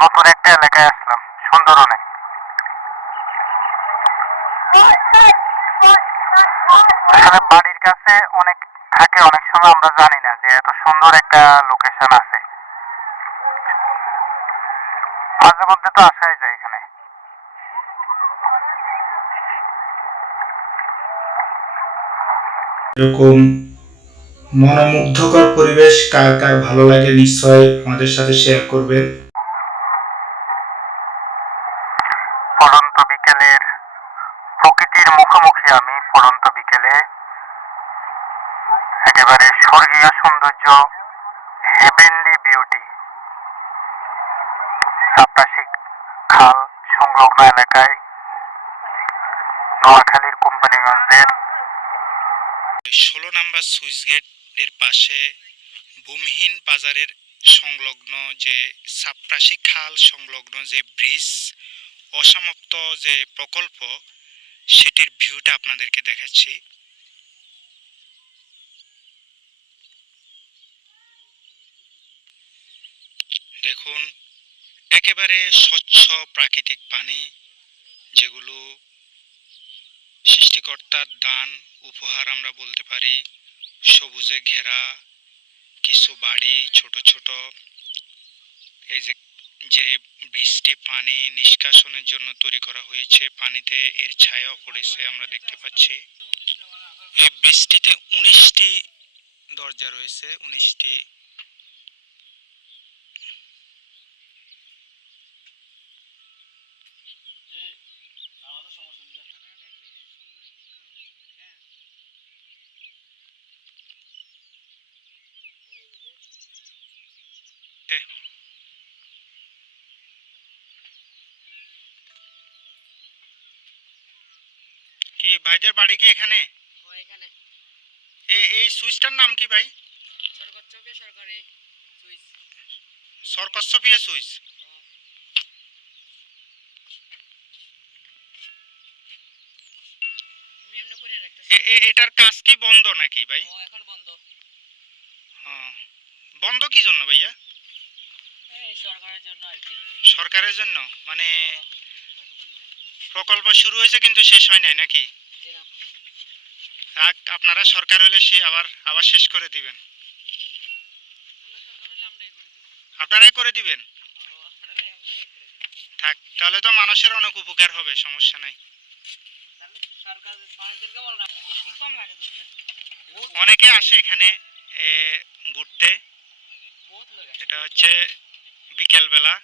নতুন একটা এলাকায় আসলাম। সুন্দর অনেক। আসলে বাড়ির কাছে অনেক থাকে, অনেক সময় আমরা জানি না যে এত সুন্দর একটা লোকেশন আছে। মাঝে মধ্যে তো আসাই যায় এখানে। এরকম মনোমুগ্ধকর পরিবেশ কার কার ভালো লাগে নিশ্চয় আমাদের সাথে শেয়ার করবেন পড়ন্ত বিকেলের প্রকৃতির মুখোমুখি আমি পড়ন্ত বিকেলে একেবারে স্বর্গীয় সৌন্দর্য হেভেনলি বিউটি সাপ্তাহিক খাল সংলগ্ন এলাকায় নোয়াখালীর কোম্পানিগঞ্জের ষোলো নাম্বার সুইচ গেটের পাশে ভূমিহীন বাজারের সংলগ্ন যে সাপ্রাসি খাল সংলগ্ন যে ব্রিজ অসমাপ্ত যে প্রকল্প, সেটির ভিউটা আপনাদেরকে দেখাচ্ছি। দেখুন, একেবারে স্বচ্ছ প্রাকৃতিক পানি, যেগুলো সৃষ্টিকর্তার দান, উপহার আমরা বলতে পারি। সবুজে ঘেরা, কিছু বাড়ি, ছোট ছোট, এই যে যে বৃষ্টি পানি নিষ্কাশনের জন্য তৈরি করা হয়েছে, পানিতে এর ছায়াও পড়েছে আমরা দেখতে পাচ্ছি। এই বৃষ্টিতে উনিশটি দরজা রয়েছে, উনিশটি কি ভাইদের বাড়ি কি এখানে? এখানে। এ- এই সুইচটার নাম কি ভাই? সরকার সুইচ। সরকচ্ছপিয়া সুইচ। এটার কাজ কি বন্ধ নাকি ভাই? এখন বন্ধ। হ্যাঁ। বন্ধ কি জন্য ভাইয়া? সরকারের জন্য আর কি। সরকারের জন্য? মানে প্রকল্প শুরু হয়েছে কিন্তু শেষ হয় নাই নাকি? আপনারা সরকার হলে সে আবার আবার শেষ করে দিবেন। আপনারাই করে দিবেন? থাক, তাহলে তো মানুষের অনেক উপকার হবে, সমস্যা নাই। অনেকে আসে এখানে ঘুরতে। এটা হচ্ছে বিকেলবেলা।